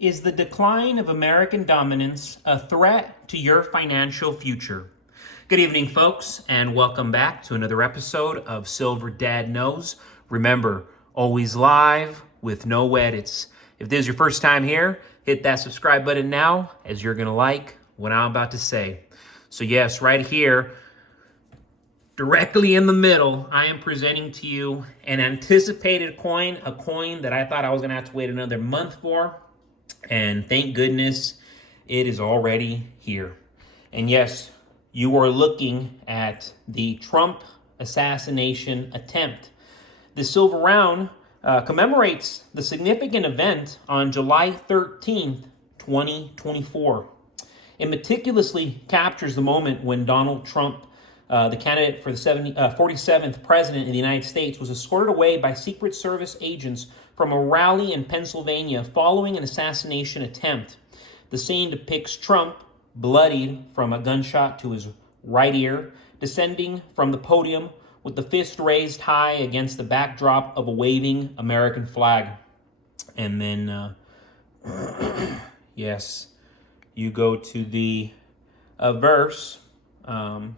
Is the decline of American dominance a threat to your financial future? Good evening, folks, and welcome back to another episode of Silver Dad Knows. Remember, always live with no edits. If this is your first time here, hit that subscribe button now, as you're going to like what I'm about to say. So yes, right here, directly in the middle, I am presenting to you an anticipated coin, a coin that I thought I was going to have to wait another month for. And thank goodness it is already here. And yes, you are looking at the Trump assassination attempt. The silver round commemorates the significant event on July 13th, 2024. It meticulously captures the moment when Donald Trump, the candidate for the 47th president of the United States, was escorted away by Secret Service agents from a rally in Pennsylvania following an assassination attempt. The scene depicts Trump, bloodied from a gunshot to his right ear, descending from the podium with the fist raised high against the backdrop of a waving American flag. And then, yes, you go to the verse. No.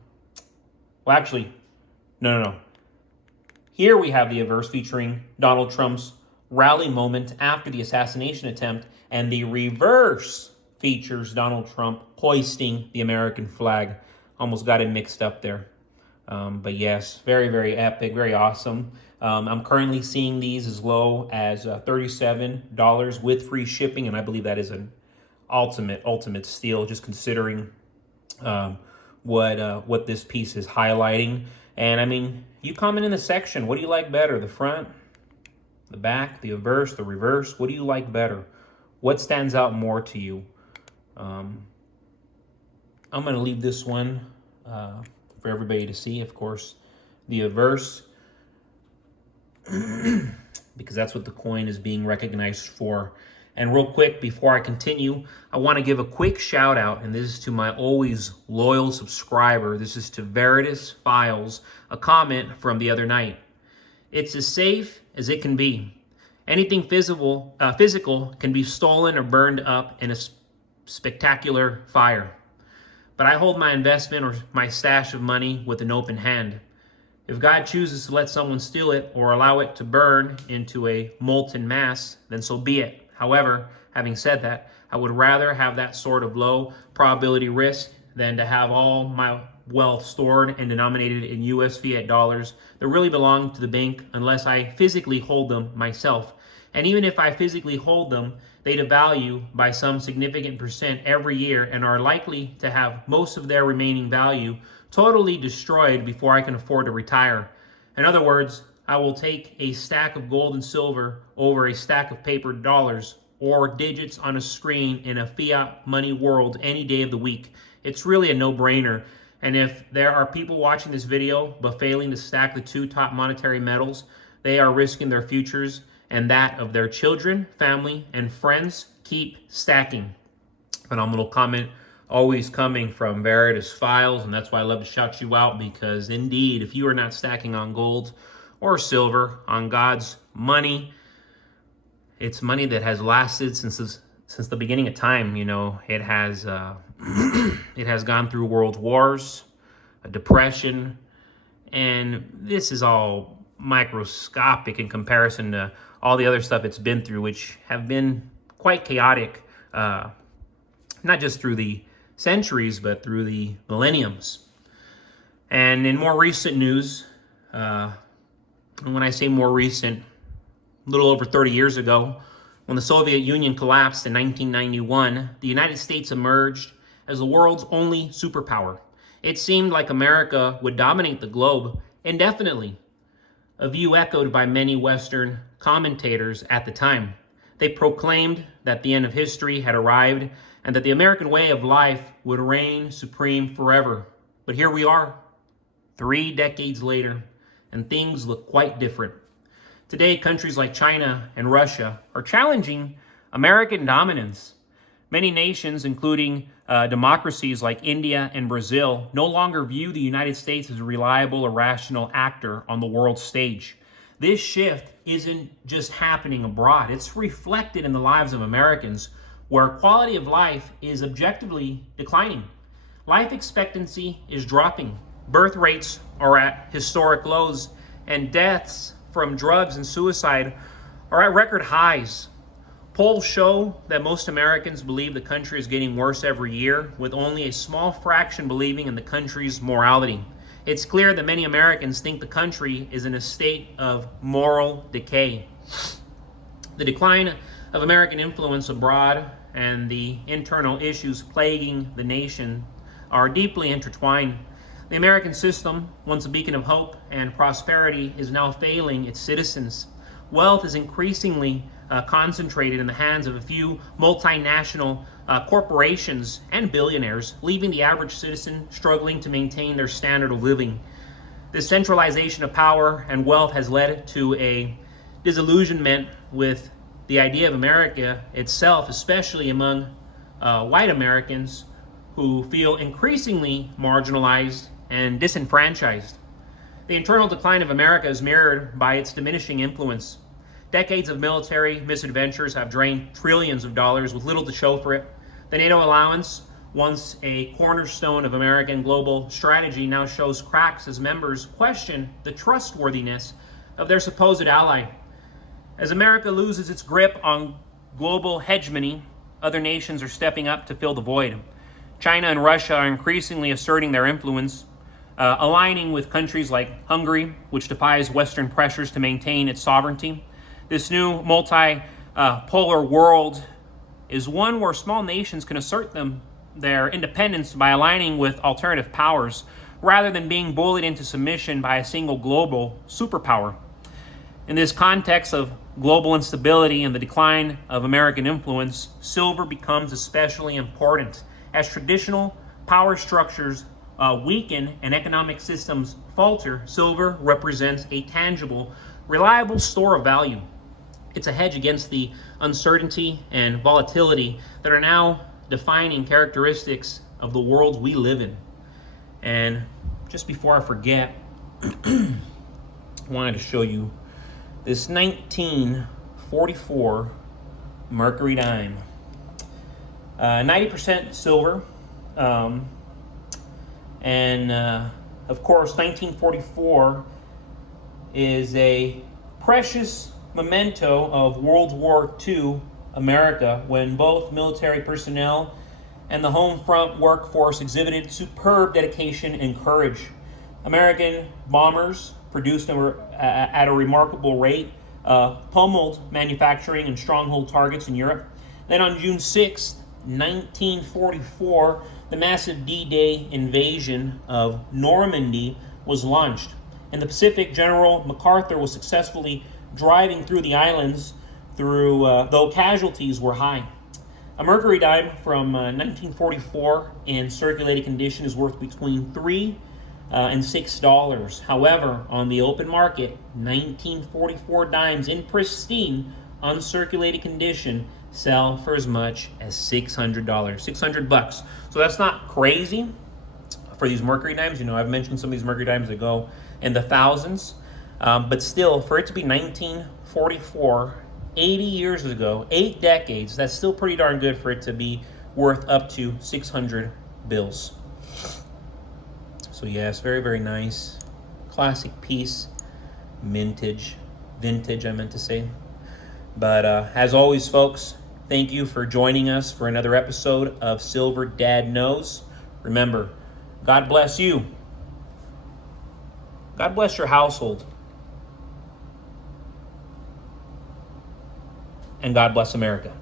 Here we have the verse featuring Donald Trump's rally moment after the assassination attempt, and the reverse features Donald Trump hoisting the American flag. Almost got it mixed up there. But yes, very, very epic, very awesome. I'm currently seeing these as low as $37 with free shipping, and I believe that is an ultimate steal, just considering what this piece is highlighting. And I mean, you comment in the section, what do you like better, the front, the back, the verse, the reverse? What do you like better? What stands out more to you? I'm going to leave this one for everybody to see, of course, the verse, because that's what the coin is being recognized for. And real quick, before I continue, I want to give a quick shout out, and this is to my always loyal subscriber. This is to Veritas Files, a comment from the other night. It's as safe as it can be. Anything physical can be stolen or burned up in a spectacular fire. But I hold my investment or my stash of money with an open hand. If God chooses to let someone steal it or allow it to burn into a molten mass, then so be it. However, having said that, I would rather have that sort of low probability risk than to have all my wealth stored and denominated in US fiat dollars that really belong to the bank unless I physically hold them myself. And even if I physically hold them, they devalue by some significant percent every year and are likely to have most of their remaining value totally destroyed before I can afford to retire. In other words, I will take a stack of gold and silver over a stack of paper dollars or digits on a screen in a fiat money world any day of the week. It's really a no-brainer. And if there are people watching this video but failing to stack the two top monetary metals, they are risking their futures and that of their children, family, and friends. Keep stacking. Phenomenal comment, always coming from Veritas Files, and that's why I love to shout you out, because indeed, if you are not stacking on gold or silver, on God's money, it's money that has lasted since the beginning of time. You know, it has it has gone through world wars, a depression, and this is all microscopic in comparison to all the other stuff it's been through, which have been quite chaotic, not just through the centuries, but through the millenniums. And in more recent news, and when I say more recent, a little over 30 years ago, when the Soviet Union collapsed in 1991, the United States emerged as the world's only superpower. It seemed like America would dominate the globe indefinitely, a view echoed by many Western commentators at the time. They proclaimed that the end of history had arrived and that the American way of life would reign supreme forever. But here we are, 3 decades later, and things look quite different. Today, countries like China and Russia are challenging American dominance. Many nations, including democracies like India and Brazil, no longer view the United States as a reliable or rational actor on the world stage. This shift isn't just happening abroad. It's reflected in the lives of Americans where quality of life is objectively declining. Life expectancy is dropping. Birth rates are at historic lows, and deaths from drugs and suicide are at record highs. Polls show that most Americans believe the country is getting worse every year, with only a small fraction believing in the country's morality. It's clear that many Americans think the country is in a state of moral decay. The decline of American influence abroad and the internal issues plaguing the nation are deeply intertwined. The American system, once a beacon of hope and prosperity, is now failing its citizens. Wealth is increasingly concentrated in the hands of a few multinational corporations and billionaires, leaving the average citizen struggling to maintain their standard of living. This centralization of power and wealth has led to a disillusionment with the idea of America itself, especially among white Americans who feel increasingly marginalized and disenfranchised. The internal decline of America is mirrored by its diminishing influence. Decades of military misadventures have drained trillions of dollars with little to show for it. The NATO allowance, once a cornerstone of American global strategy, now shows cracks as members question the trustworthiness of their supposed ally. As America loses its grip on global hegemony, other nations are stepping up to fill the void. China and Russia are increasingly asserting their influence, aligning with countries like Hungary, which defies Western pressures to maintain its sovereignty. This new multi-polar world is one where small nations can assert their independence by aligning with alternative powers, rather than being bullied into submission by a single global superpower. In this context of global instability and the decline of American influence, silver becomes especially important. As traditional power structures weaken and economic systems falter, silver represents a tangible, reliable store of value. It's a hedge against the uncertainty and volatility that are now defining characteristics of the world we live in. And just before I forget, I wanted to show you this 1944 Mercury dime. 90% silver. And of course, 1944 is a precious memento of World War II America, when both military personnel and the home front workforce exhibited superb dedication and courage. American bombers, produced at a remarkable rate, pummeled manufacturing and stronghold targets in Europe. Then on June 6, 1944, the massive D-Day invasion of Normandy was launched. In the Pacific, General MacArthur was successfully driving through the islands, though casualties were high. A Mercury dime from 1944 in circulated condition is worth between $3 and $6. However, on the open market, 1944 dimes in pristine, uncirculated condition sell for as much as $600, $600. So that's not crazy for these Mercury dimes. You know, I've mentioned some of these Mercury dimes that go in the thousands. But still, for it to be 1944, 80 years ago, 8 decades, that's still pretty darn good for it to be worth up to 600 bills. So yes, very, very nice. Classic piece. Vintage, I meant to say. But as always, folks, thank you for joining us for another episode of Silver Dad Knows. Remember, God bless you. God bless your household. And God bless America.